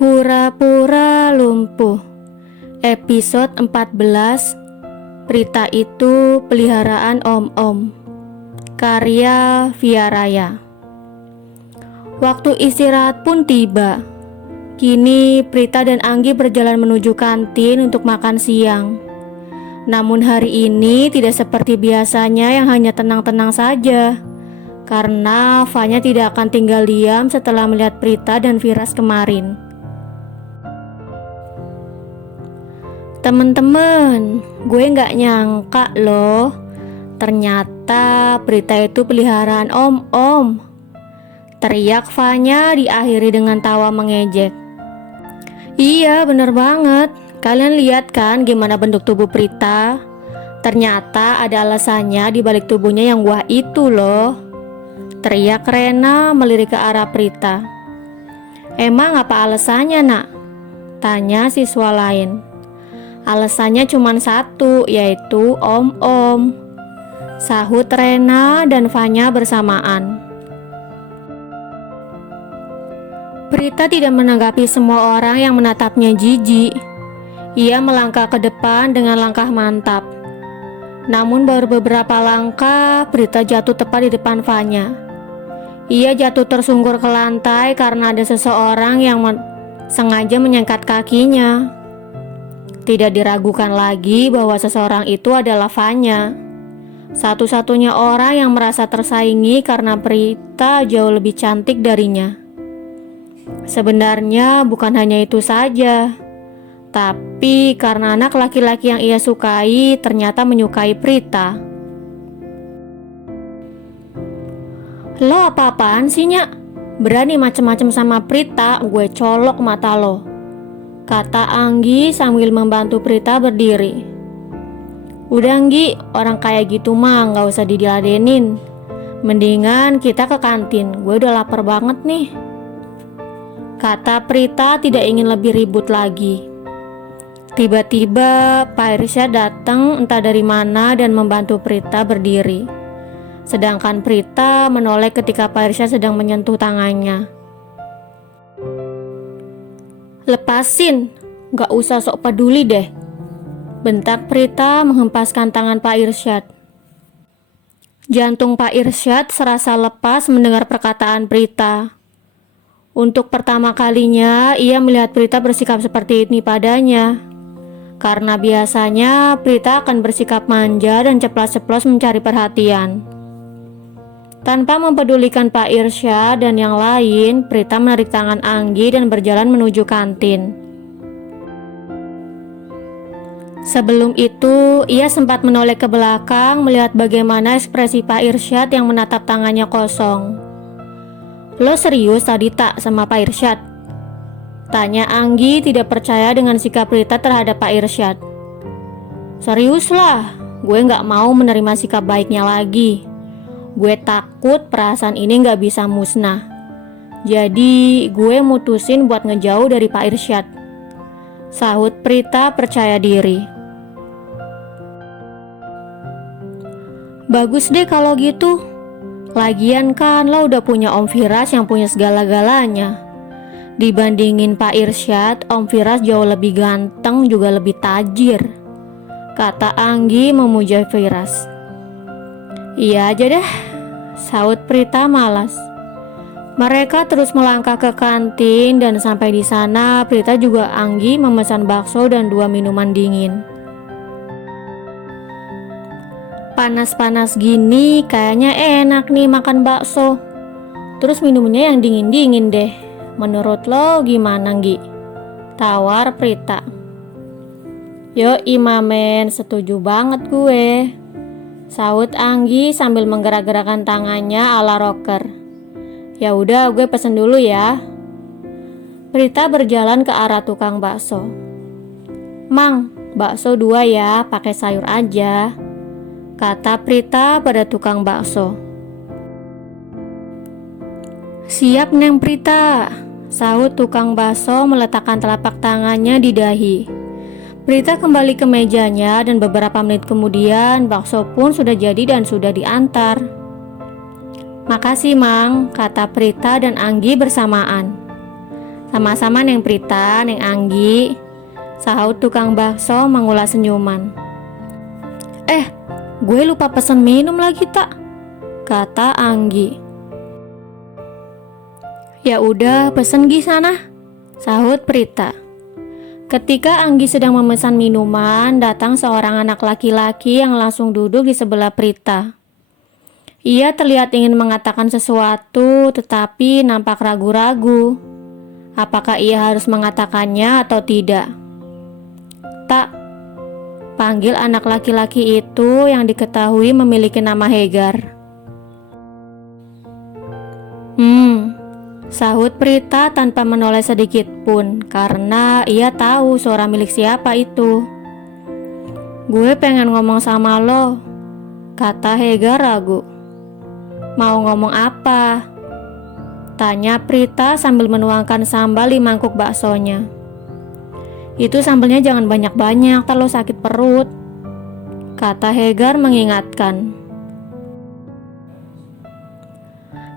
Pura-pura lumpuh. Episode 14. Prita itu peliharaan om-om. Karya Via Raya. Waktu istirahat pun tiba. Kini Prita dan Anggi berjalan menuju kantin untuk makan siang. Namun hari ini tidak seperti biasanya yang hanya tenang-tenang saja. Karena Fanya tidak akan tinggal diam setelah melihat Prita dan Viras kemarin. Temen-temen, gue gak nyangka loh, ternyata Prita itu peliharaan om-om. Teriak Fanya diakhiri dengan tawa mengejek. Iya bener banget, kalian lihat kan gimana bentuk tubuh Prita? Ternyata ada alasannya di balik tubuhnya yang wah itu loh. Teriak Rena melirik ke arah Prita. Emang apa alasannya nak? Tanya siswa lain. Alasannya cuma satu, yaitu om-om, sahut Rena dan Fanya bersamaan. Prita tidak menanggapi semua orang yang menatapnya jijik. Ia melangkah ke depan dengan langkah mantap. Namun baru beberapa langkah, Prita jatuh tepat di depan Fanya. Ia jatuh tersungkur ke lantai karena ada seseorang yang sengaja menyangkat kakinya. Tidak diragukan lagi bahwa seseorang itu adalah Fanya. Satu-satunya orang yang merasa tersaingi karena Prita jauh lebih cantik darinya. Sebenarnya bukan hanya itu saja, tapi karena anak laki-laki yang ia sukai ternyata menyukai Prita. Lo apa-apaan sih Nyak? Berani macem-macem sama Prita, gue colok mata lo, kata Anggi sambil membantu Prita berdiri. Udah Anggi, orang kayak gitu mah gak usah diladenin. Mendingan kita ke kantin, gue udah lapar banget nih, kata Prita tidak ingin lebih ribut lagi. Tiba-tiba Pak Irsyad datang entah dari mana dan membantu Prita berdiri. Sedangkan Prita menoleh ketika Pak Irsyad sedang menyentuh tangannya. Lepasin, gak usah sok peduli deh, bentak Prita menghempaskan tangan Pak Irsyad. Jantung Pak Irsyad serasa lepas mendengar perkataan Prita. Untuk pertama kalinya ia melihat Prita bersikap seperti ini padanya. Karena biasanya Prita akan bersikap manja dan ceplas-ceplos mencari perhatian. Tanpa mempedulikan Pak Irsyad dan yang lain, Prita menarik tangan Anggi dan berjalan menuju kantin. Sebelum itu, ia sempat menoleh ke belakang melihat bagaimana ekspresi Pak Irsyad yang menatap tangannya kosong. Lo serius tadi tak sama Pak Irsyad? Tanya Anggi tidak percaya dengan sikap Prita terhadap Pak Irsyad. Serius lah, gue gak mau menerima sikap baiknya lagi. Gue takut perasaan ini gak bisa musnah. Jadi gue mutusin buat ngejauh dari Pak Irsyad, sahut Prita percaya diri. Bagus deh kalau gitu. Lagian kan lo udah punya Om Viras yang punya segala-galanya. Dibandingin Pak Irsyad, Om Viras jauh lebih ganteng juga lebih tajir, kata Anggi memuja Viras. Iya aja deh, sahut Prita malas. Mereka terus melangkah ke kantin dan sampai di sana Prita juga Anggi memesan bakso dan 2 minuman dingin. Panas-panas gini kayaknya enak nih makan bakso. Terus minumnya yang dingin-dingin deh. Menurut lo gimana Nggi? Tawar Prita. Yo imamen, setuju banget gue, sahut Anggi sambil menggerak-gerakkan tangannya ala rocker. Ya udah, gue pesen dulu ya. Prita berjalan ke arah tukang bakso. Mang, bakso 2 ya, pakai sayur aja, kata Prita pada tukang bakso. Siap Neng Prita, sahut tukang bakso meletakkan telapak tangannya di dahi. Prita kembali ke mejanya dan beberapa menit kemudian bakso pun sudah jadi dan sudah diantar. Makasih Mang, kata Prita dan Anggi bersamaan. Sama-sama Neng Prita, Neng Anggi, sahut tukang bakso mengulas senyuman. Gue lupa pesen minum lagi tak? Kata Anggi. Ya udah pesen Gi sana, sahut Prita. Ketika Anggi sedang memesan minuman, datang seorang anak laki-laki yang langsung duduk di sebelah Prita. Ia terlihat ingin mengatakan sesuatu, tetapi nampak ragu-ragu. Apakah ia harus mengatakannya atau tidak? Tak, panggil anak laki-laki itu yang diketahui memiliki nama Hegar. Sahut Prita tanpa menoleh sedikit pun, karena ia tahu suara milik siapa itu. Gue pengen ngomong sama lo, kata Hegar ragu. Mau ngomong apa? Tanya Prita sambil menuangkan sambal di mangkuk baksonya. Itu sambalnya jangan banyak-banyak, ntar lo sakit perut, kata Hegar mengingatkan.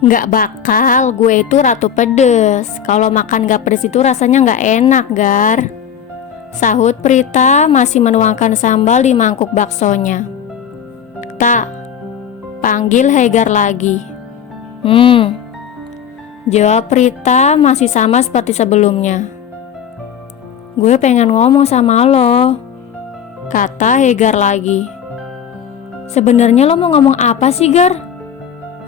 Nggak bakal, gue itu ratu pedes. Kalau makan gak pedes itu rasanya gak enak, Gar, sahut Prita masih menuangkan sambal di mangkuk baksonya. Tak, panggil Hegar lagi. Jawab Prita masih sama seperti sebelumnya. Gue pengen ngomong sama lo, kata Hegar lagi. Sebenarnya lo mau ngomong apa sih, Gar?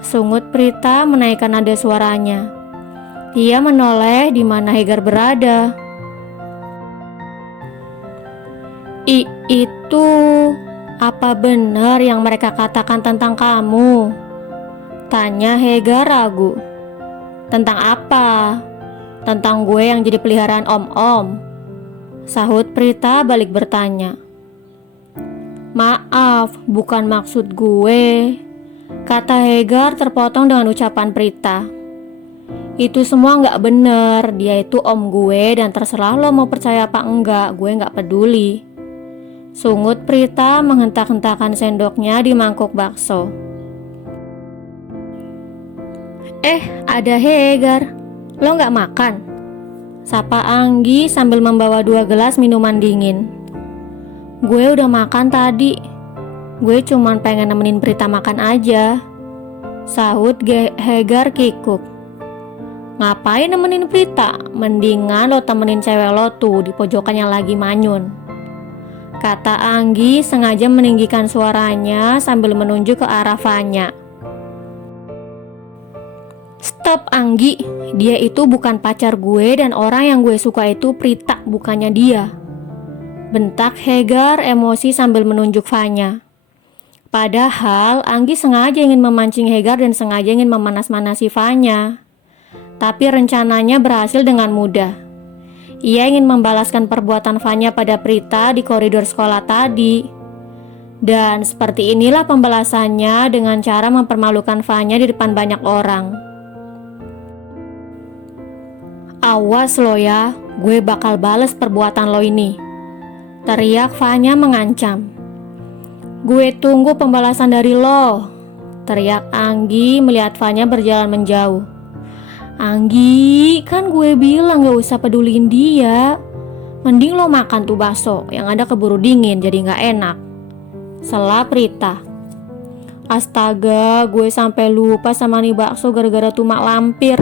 Sungut Prita menaikkan nada suaranya. Ia menoleh di mana Hegar berada. Itu apa benar yang mereka katakan tentang kamu? Tanya Hegar ragu. Tentang apa? Tentang gue yang jadi peliharaan om-om, sahut Prita balik bertanya. Maaf, bukan maksud gue, kata Hegar terpotong dengan ucapan Prita. Itu semua gak bener, dia itu om gue dan terserah lo mau percaya apa enggak, gue gak peduli, sungut Prita menghentak-hentakan sendoknya di mangkuk bakso. Ada Hegar, lo gak makan? Sapa Anggi sambil membawa 2 gelas minuman dingin. Gue udah makan tadi. Gue cuman pengen nemenin Prita makan aja, sahut Hegar kikuk. Ngapain nemenin Prita? Mendingan lo temenin cewek lo tuh di pojokan yang lagi manyun, kata Anggi sengaja meninggikan suaranya sambil menunjuk ke arah Fanya. Stop Anggi, dia itu bukan pacar gue dan orang yang gue suka itu Prita, bukannya dia, bentak Hegar emosi sambil menunjuk Fanya. Padahal Anggi sengaja ingin memancing Hegar dan sengaja ingin memanas-manasi Fanya. Tapi rencananya berhasil dengan mudah. Ia ingin membalaskan perbuatan Fanya pada Prita di koridor sekolah tadi. Dan seperti inilah pembalasannya dengan cara mempermalukan Fanya di depan banyak orang. Awas lo ya, gue bakal balas perbuatan lo ini, teriak Fanya mengancam. Gue tunggu pembalasan dari lo, teriak Anggi melihat Fanya berjalan menjauh. Anggi, kan gue bilang gak usah peduliin dia. Mending lo makan tuh bakso, yang ada keburu dingin jadi gak enak, sela Prita. Astaga, gue sampai lupa sama nih bakso gara-gara tuh mak lampir,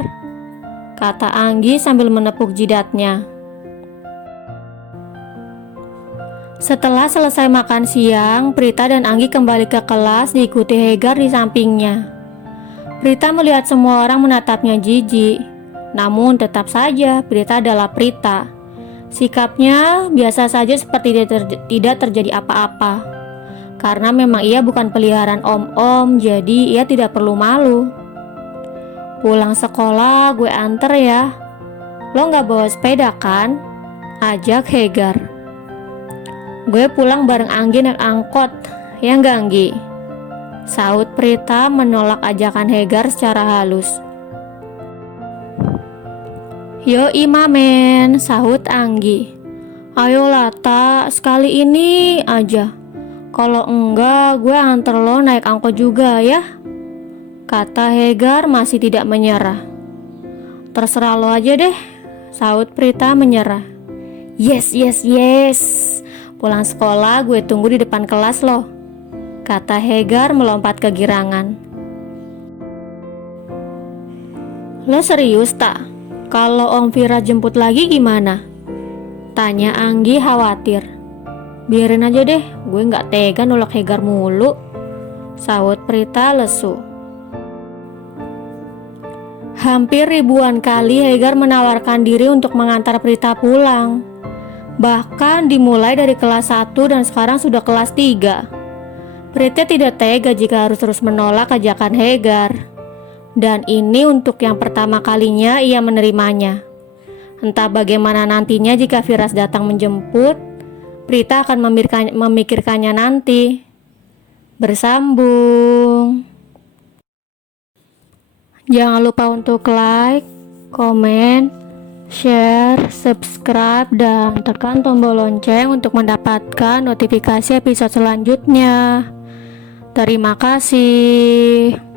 kata Anggi sambil menepuk jidatnya. Setelah selesai makan siang, Prita dan Anggi kembali ke kelas diikuti Hegar di sampingnya. Prita melihat semua orang menatapnya jijik. Namun tetap saja Prita adalah Prita. Sikapnya biasa saja seperti tidak terjadi apa-apa. Karena memang ia bukan peliharaan om-om, jadi ia tidak perlu malu. Pulang sekolah gue anter ya. Lo gak bawa sepeda kan? Ajak Hegar. Gue pulang bareng Anggi naik angkot, ya gak Anggi? Sahut Prita menolak ajakan Hegar secara halus. Yoi mamen, sahut Anggi. Ayolah tak, sekali ini aja. Kalau enggak gue anter lo naik angkot juga ya, kata Hegar masih tidak menyerah. Terserah lo aja deh, Saut Prita menyerah. Yes, yes, yes. Pulang sekolah gue tunggu di depan kelas loh, kata Hegar melompat kegirangan. Lo serius tak? Kalau Om Vira jemput lagi gimana? Tanya Anggi khawatir. Biarin aja deh, gue gak tega nolak Hegar mulu, saut Prita lesu. Hampir ribuan kali Hegar menawarkan diri untuk mengantar Prita pulang. Bahkan dimulai dari kelas 1 dan sekarang sudah kelas 3. Prita tidak tega jika harus terus menolak ajakan Hegar. Dan ini untuk yang pertama kalinya ia menerimanya. Entah bagaimana nantinya jika Firas datang menjemput, Prita akan memikirkannya nanti. Bersambung. Jangan lupa untuk like, komen, share, subscribe, dan tekan tombol lonceng untuk mendapatkan notifikasi episode selanjutnya. Terima kasih.